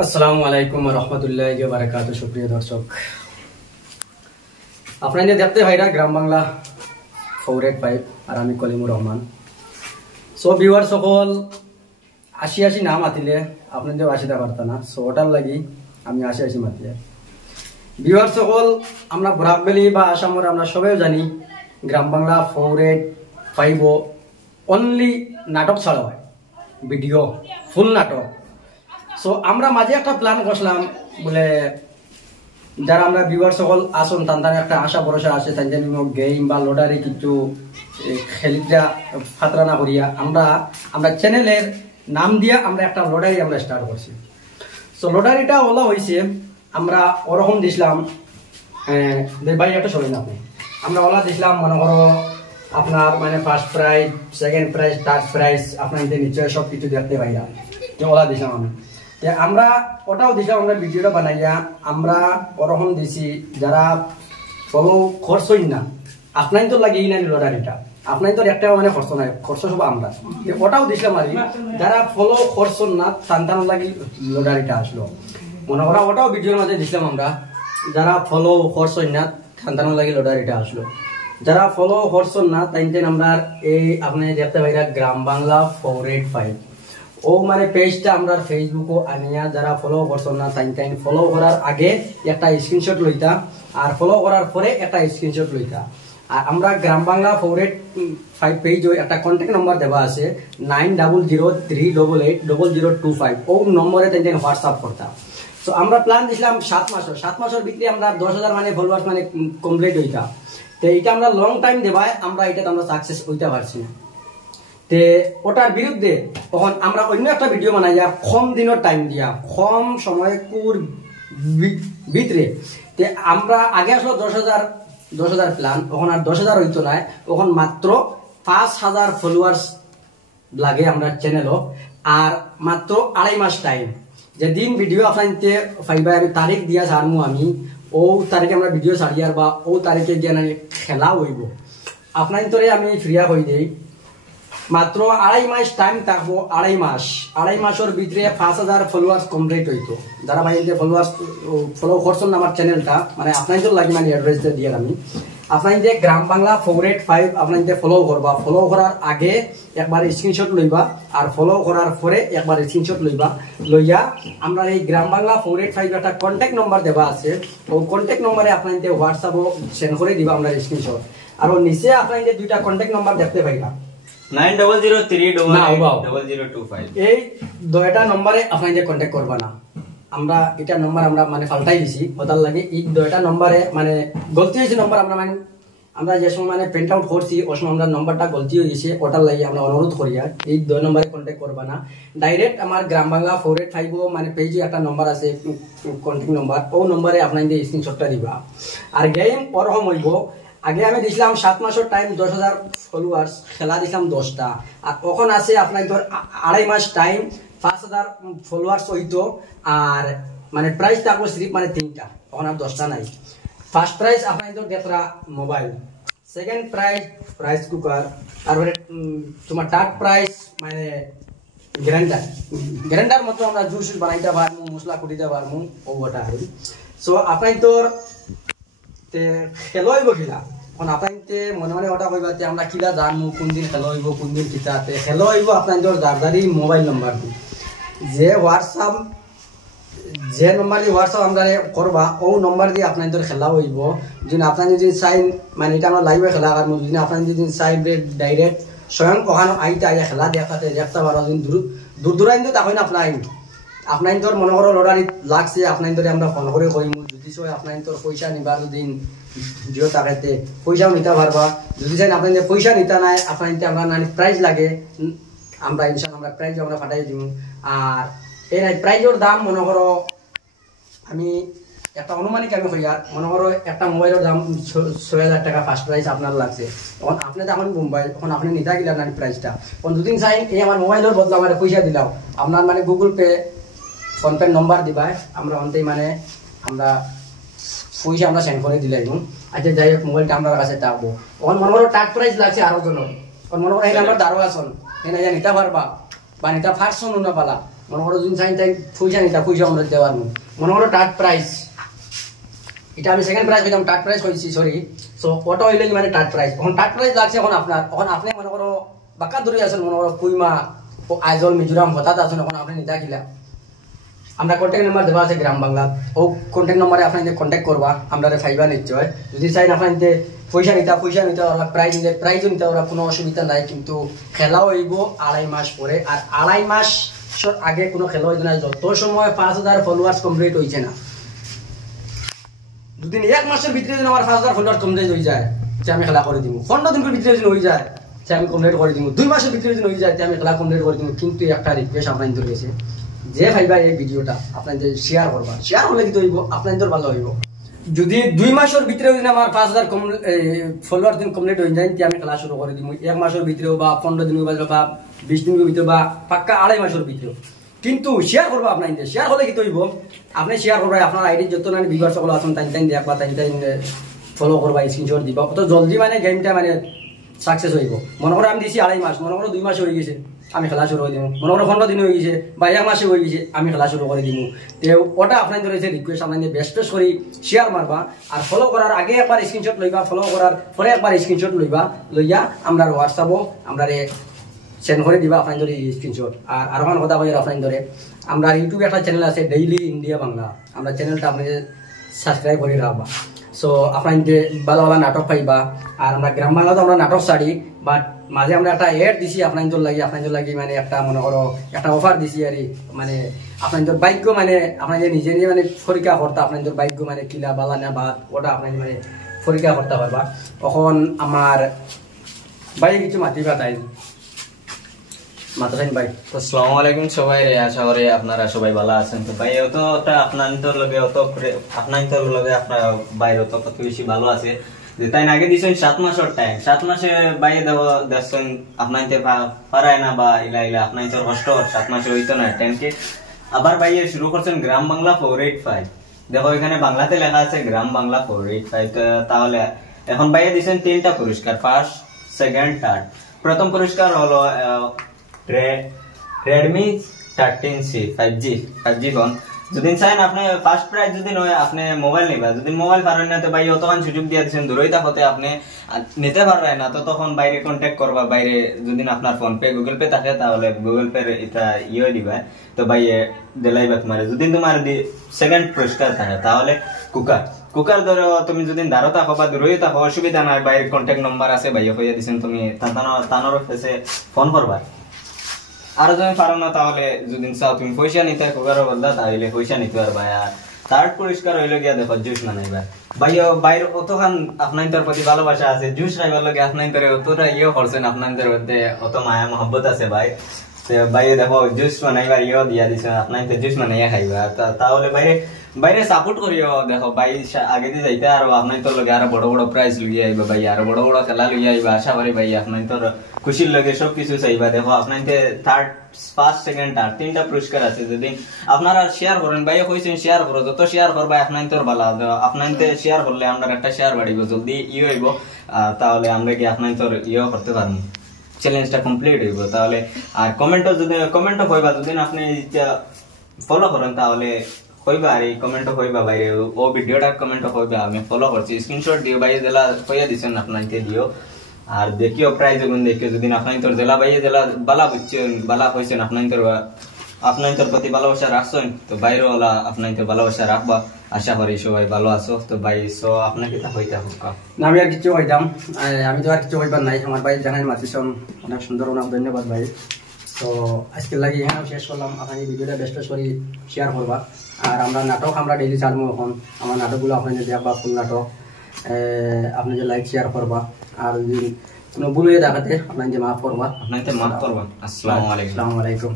আসসালামু আলাইকুম রহমতুল্লাহি ওয়া বারাকাতুহু। সুপ্রিয় দর্শক, আপনাদের দেখতে ভাইরা গ্রাম বাংলা 485 আর আমি কলিমুর রহমান। সো ভিউয়ার সকল আশি নাম আতিলে আপনাদের আসিতে পারতা না, সো ওটার লাগি আমি আশি মাতিলে। ভিউয়ার সকল আমরা বরাকবেলি বা আসামর আমরা সবাই জানি গ্রাম বাংলা 485 অনলি নাটক ছাড়া হয়, ভিডিও ফুল নাটক। সো আমরা মাঝে একটা প্ল্যান করলাম বলে যারা আমরা ভিউয়ার সকল আসুন তাদের একটা আশা ভরসা আছে, তাদের গেম বা লটারি কিছু খেলিটা ফাতরা না করিয়া আমরা চ্যানেলের নাম দিয়া আমরা একটা লটারি আমরা স্টার্ট করছি। সো লটারিটা ওলা হয়েছে আমরা ওরকম দিছিলাম, ভাই একটা সবাই না আপনি, আমরা ওলা দিছিলাম মনে করো আপনার মানে first prize, second prize, third prize আপনার নিশ্চয় সব কিছু দেখতে পাইলাম, ওলা দিছিলাম আমি। আমরা ওটাও দিছিলাম, আমরা ভিডিওটা বানাইয়া আমরা ওরকম দিছি যারা ফলো খরচ হই না আপনার তো লাগেই না লটারিটা, আপনার তো একটা মানে খরচ নাই, খরচ সব আমরা ওটাও দিছিলাম আর যারা ফলো খরচ না সন্তান লাগি লটারিটা আসলো মনে করা, ওটাও ভিডিওর মাঝে দিছিলাম আমরা যারা ফলো খরচ হই না সন্তান লাগি লটারিটা আসলো। যারা ফলো খরচ না তাই আমরা এই আপনি দেখতে পাইরা গ্রাম বাংলা 485 ও মানে পেজটা আমরা ফেসবুকও আনিয়া যারা ফলো করছেন না তাই ফলো করার আগে একটা স্ক্রিনশট লইতা আর ফলো করার পরে একটা স্ক্রিনশট লইতা। আর আমরা গ্রাম বাংলা 485 পেজ একটা কন্ট্যাক্ট নম্বর দেওয়া আছে 9003880025 ও নম্বরে তাই হোয়াটসঅ্যাপ করতা। তো আমরা প্ল্যান দিছিলাম 7 মাসের ভিতরে আমরা 10,000 মানে ফলোয়ার্স মানে কমপ্লিট হইতা। তো এইটা আমরা লং টাইম দেবায় আমরা এটা আমরা সাকসেস হইতে পারছি না। ওটার বিরুদ্ধে তখন আমরা অন্য একটা ভিডিও বানাই কম দিনের টাইম দিয়া কম সময় ভিতরে আমরা আগে আসলো 10,000 প্ল্যান, তখন আর 10,000 হইতো না, তখন মাত্র 5,000 ফলোয়ার্স লাগে আমরা চ্যানেলও, আর মাত্র 2.5 মাস টাইম। যেদিন ভিডিও আপনার ফাইবার আমি তারিখ দিয়া ছাড়মু, আমি ও তারিখে আমরা ভিডিও ছাড়িয়ার বা ও তারিখে গিয়ে খেলা হইব আপনার তোরে আমি ফ্রিয়া হয়ে দিই। মাত্র 2.5 মাস টাইম থাকবো, 2.5 মাসের ভিতরে 5,000 ফলোয়ার্স কমপ্লিট হইতো। যারা ভাই ফলোয়ার্স ফলো করছেন আমার চ্যানেলটা মানে আপনাদের লাগি মানে অ্যাড্রেস দিয়ে আমি আপনাদের গ্রাম বাংলা 485 আপনাদের ফলো করবা, ফলো করার আগে একবার স্ক্রিনশট লইবা আর ফলো করার পরে একবার স্ক্রিনশট লইয়া আমরা এই গ্রাম বাংলা 485 একটা কন্ট্যাক্ট নম্বর দেওয়া আছে, ও কন্ট্যাক্ট নম্বরে আপনাদের হোয়াটসঅ্যাপও সেন্ড করে দিবা আমরা স্ক্রিনশট। আর নিচে আপনাদের দুইটা কন্ট্যাক্ট নম্বর দেখতে পাইবা 9003880025 এই দুইটা নম্বরে আপনাদের কন্ট্যাক্ট করবা না, আমরা এটা নম্বর আমরা মানে পাল্টাই দিছি ওটার লাগে এই দুইটা নম্বরে মানে গলতি হয়েছে নম্বর আমরা যে সময় মানে প্রিন্ট আউট করছি ওই সময় আমরা নম্বরটা গলতি হয়ে গেছে, ওটার লাগে আমরা অনুরোধ করি আর এই 2 নম্বরে কন্ট্যাক্ট করবা না। ডাইরেক্ট আমার গ্রাম বাংলা 485 মানে পেজে একটা নম্বর আছে কন্ট্যাক্ট নম্বর, ও নম্বরে আপনাদের স্ক্রিনশটটা দিবা। আর গেম ওরকম হইব আগে আমি দিছিলাম 7 মাসের টাইম 10,000 ফলোয়ার্স, খেলা দিছিলাম 10টা, আর এখন আছে আপনার ধর 2.5 মাস টাইম 5,000 ফলোয়ার্স হইতো, আর মানে প্রাইস থাকবো সিরিপ মানে 3টা, এখন আর 10টা নাই। ফার্স্ট প্রাইজ আপনাদের দেখরা mobile, second prize rice cooker, তারপরে তোমার থার্ড প্রাইজ মানে গ্রাইন্ডার মতো আমরা জুস বানাইতে পারবো, মশলা কুটিতে পারবো ওটা। সো আপনাদের খেলো হইব কিলা এখন আপনাকে মনে মনে ওটা কইবা আমরা কিলা জানবো কোন দিন খেলো হইব কোন দিন কিতাতে খেলো হইব আপনাদের দারদারি মোবাইল নম্বর যে হোয়াটসঅ্যাপ যে নম্বর দিয়ে হোয়াটসঅ্যাপ আমরা করবা ও নম্বর দিয়ে আপনাদের খেলা হইব। যদি আপনার যদি সাইন মানে এটা আমরা লাইভে খেলা করবো, যদি আপনার যদি সাইন ডাইরেক্ট স্বয়ং ওখানে আইতে আইয়া খেলা দেখতে পারো, যদি দূর দূরান্ত তখন আপনার মনে করো লটারি লাগছে আপনাদের আমরা ফোন করে করিম, যদি আপনার পয়সা নিবার দিন জিও টাকাতে পয়সাও নিতে পারবা, যদি চাই আপনাদের পয়সা নিতে নাই আপনাদের আমরা প্রাইজ লাগে আমরা ইনশাল্লাহ আমরা প্রাইজ আমরা ফাটাই দিব। আর এই প্রাইজের দাম মনে করো আমি একটা অনুমানিক আমি করি, আর মনে করো একটা মোবাইলের দাম 6,000 টাকা ফার্স্ট প্রাইজ আপনার লাগছে, তখন আপনি তখন মোবাইল তখন আপনি নিতে গেলেন না প্রাইজটা, তখন দুদিন চাই এই আমার মোবাইলের বদলে আমার পয়সা দিলাম আপনার মানে গুগল পে ফোনপে নম্বর দিবা, আমরা অন্তেই মানে আমরা পয়সা আমরা সেন্ড করে দিলাই। আচ্ছা যাই হোক মোবাইলটা আমরা কাছে থাকবো, তখন মনে করো টাক প্রাইজ লাগছে আরো জনের, তখন মনে করো এই নাম্বার দারো আসন এই নিতে পারবা বা নিতে পারছো না পালা মনে করো যদি চাই তাই পয়সা নিতা পয়সা আমরা দেওয়ার মনে করো টার্ট প্রাইস এটা আমি সেকেন্ড প্রাইস কইতাম টার্ট প্রাইস কইছি সরি সো ওটা হইলে মানে টার্ট প্রাইস এখন টার্ট প্রাইস লাগছে এখন আপনার এখন আপনি মনে করো বাকা ধরে আছেন মনে করো কুইমা আইজল মিজোরাম হঠাৎ আছেন এখন আপনি নিতা কিলা আমরা কন্ট্যাক্ট নাম্বার দেওয়া আছে গ্রাম বাংলা ও কন্ট্যাক্ট নম্বরে আপনাদের কন্ট্যাক্ট করবা আমরা ফাইবা নিশ্চয় যদি চাই আপনাদের পয়সা নিতে ওরা প্রাইজ নিতে প্রাইজও নিতে ওরা কোনো অসুবিধা নাই কিন্তু খেলাও হইব 2.5 মাস পরে আর 2.5 মাসের আগে কোনো খেলা হইতো না যত সময় 5000 ফলোয়ার্স কমপ্লিট হয়েছে না যদি 1 মাসের ভিতরে যদি আমার 5000 ফলোয়ার কমপ্লিট হয়ে যায় যে আমি খেলা করে দিব 15 দিনের ভিতরে যদি হয়ে যায় যে আমি কমপ্লিট করে দিব 2 মাসের ভিতরে যদি হয়ে যায় আমি খেলা কমপ্লিট করে দিব কিন্তু একটা রিকোয়েস্ট আপনাদের রয়েছে যে ভাইবা এই ভিডিওটা আপনাদের শেয়ার করবা শেয়ার হলে কি হইব আপনাদের ভালো হইব যদি 2 মাসের ভিতরে যদি আমার 5000 ফলোয়ার দিন কমপ্লিট হয়ে যায় আমি খেলা শুরু করে দিব 1 মাসের ভিতরে বা 15 দিনের ভিতরে বা 20 দিনের ভিতরে বা পাক্কা 2.5 মাসের ভিতরে কিন্তু শেয়ার করবা আপনাদের শেয়ার হলে কি হইব আপনি শেয়ার করবা আপনার আইডি যত না ভিউয়ার সকল আছেন তাই দেখবা তাই ফলো করবা স্ক্রিনশট দিবা কত জলদি মানে গেমটা মানে সাকসেস হইব মনে করো আমি দিছি 2.5 মাস মনে করো 2 মাস হয়ে গেছে আমি খেলা শুরু করে দিব মনে করো 15 দিন হয়ে গেছে বা 1 মাসে হয়ে গেছে আমি খেলা শুরু করে দিব ওটা আপনাদের রয়েছে রিকোয়েস্ট আপনাদের বেস্ট করে শেয়ার মারবা আর ফলো করার আগে একবার স্ক্রিনশট লইবা ফলো করার পরে একবার স্ক্রিনশট লইয়া আমরা হোয়াটসঅ্যাপও আমরা সেন্ড করে দিবা আপনাদের স্ক্রিনশট আর আরো কথা কই আপনাদের আমরা ইউটিউবে একটা চ্যানেল আছে ডেইলি ইন্ডিয়া বাংলা আমরা চ্যানেলটা আপনাদের সাবস্ক্রাইব করে রাখবা সো আপনাদের ভালো ভালো নাটক পাইবা আর আমরা গ্রাম বাংলা তো আমরা নাটক ছাড়ি বাট মাঝে আমরা একটা এড দিছি আপনাদের লাগি মানে একটা মনে করো একটা অফার দিছি আর মানে আপনাদের ভাগ্য মানে আপনাদের নিজে মানে পরীক্ষা করতে আপনাদের ভাগ্য মানে কিলা বালা না বাদ ওটা আপনাদের মানে পরীক্ষা করতে পারবা তখন আমার ভাই কিছু মাতিবা তাই মাতাছেন ভাই আসসালামু আলাইকুম সবাই আশা করি আপনারা সবাই ভালো আছেন তো ভাই তো আপনাদের লগে আপনাদের লগে আপনার বাইরে তো কত বেশি ভালো আছে যে তাই আগে দিছেন 7 মাসের টাইম 7 মাসে বাইরে দেব দেখছেন আপনাদের পারায় না বা ইলা আপনাদের কষ্ট 7 মাসে হইতো না টাইমকে আবার বাইরে শুরু করছেন গ্রাম বাংলা 485 দেখো এখানে বাংলাতে লেখা আছে গ্রাম বাংলা 485 তাহলে এখন বাইরে দিছেন 3টা পুরস্কার ফার্স্ট সেকেন্ড থার্ড প্রথম পুরস্কার হলো Redmi 13C 5G ফোন যদি চান আপনি ফার্স্ট প্রাইজ যদি নয় আপনি মোবাইল নিবা যদি মোবাইল পারেন না তো ভাই অতখান সুযোগ দিয়ে দিচ্ছেন দূরই থাকতে আপনি নিতে পারবেন না তো তখন বাইরে কন্ট্যাক্ট করবা বাইরে যদি আপনার ফোন পে গুগল পে থাকে তাহলে গুগল পে এটা দিবা তো ভাই দিলাইবা তোমার যদি তোমার সেকেন্ড পুরস্কার থাকে তাহলে কুকার ধরো তুমি যদি দাঁড়ো থাকো বা দূরই থাকো অসুবিধা নাই বাইরে কন্ট্যাক্ট নাম্বার আছে ভাইয়া হইয়া দিচ্ছেন তুমি তানোর ফেসে ফোন করবা আর যদি পারো না তাহলে যদি চাও তুমি পয়সা নিতে কুকারও বললা তাহলে পয়সা নিতে পারবা আর থার্ড পুরস্কার হইলো গিয়া দেখো জুস বানাইবা ভাইয়া বাইরে অতখান আপনাদের প্রতি ভালোবাসা আছে জুস খাইবার লগে আপনাদের অতটা করছেন আপনাদের মধ্যে অত মায়া মহব্বত আছে ভাই ভাই দেখো জুস বানাইবার দিয়া দিছে আপনাদের জুস বানাইয়া খাইবা তাহলে বাইরে সাপোর্ট করিও দেখো ভাই আগে দিয়ে যাইতে আর আপনাদের লগে আরো বড় বড় প্রাইজ লইয়া আইবা ভাই আরো বড় বড় খেলা লইয়া আইবা আশা করি ভাই আপনাদের খুশির লগে সবকিছু চাইবা দেখো আপনাদের থার্ড ফার্স্ট সেকেন্ড থার্ড 3টা পুরস্কার আছে যদি আপনারা শেয়ার করেন ভাই কইছেন শেয়ার করো যত শেয়ার করবা আপনাদের ভালো আপনাদের শেয়ার করলে আমরা একটা শেয়ার বাড়িব জলদি হইব তাহলে আমরা কি আপনাদের করতে পারবো চ্যালেঞ্জটা কমপ্লিট হইব তাহলে আর কমেন্টও কইবা যদি আপনি ফলো করেন তাহলে কইবা আর এই কমেন্টও কইবা বাইরে ও ভিডিওটা কমেন্টও কইবা আমি ফলো করছি স্ক্রিনশট দিও ভাই জেলা কইয়া দিছেন আপনাকে দিও আর দেখিও প্রাইজ গুণ দেখিও যদি আপনাদের জেলা ভাই জেলা বালা বুঝছেন বালা কইছেন আপনাদের প্রতি ভালোবাসা রাখছেন তো বাইরে ওলা আপনাদের ভালোবাসা রাখবা আশা করি সবাই ভালো আছো তো ভাই সো আপনাকে তা হইতা হোক না আমি আর কিছু হইতাম আমি তো আর কিছু হইবার নাই আমার ভাই জানাই মাতিছেন অনেক সুন্দর অনেক ধন্যবাদ ভাই তো আজকে লাগি এখানে শেষ করলাম আপনি এই ভিডিওটা বেস্ট করে শেয়ার করবা আর আমরা নাটক আমরা ডেইলি ছাড়বো এখন আমার নাটকগুলো আপনাদের দেখবা ফুল নাটক আপনাদের লাইক শেয়ার করবা আর যদি কোনো ভুল হয়ে দেখাতে আপনাদের মাফ করবা আসসালামু আলাইকুম।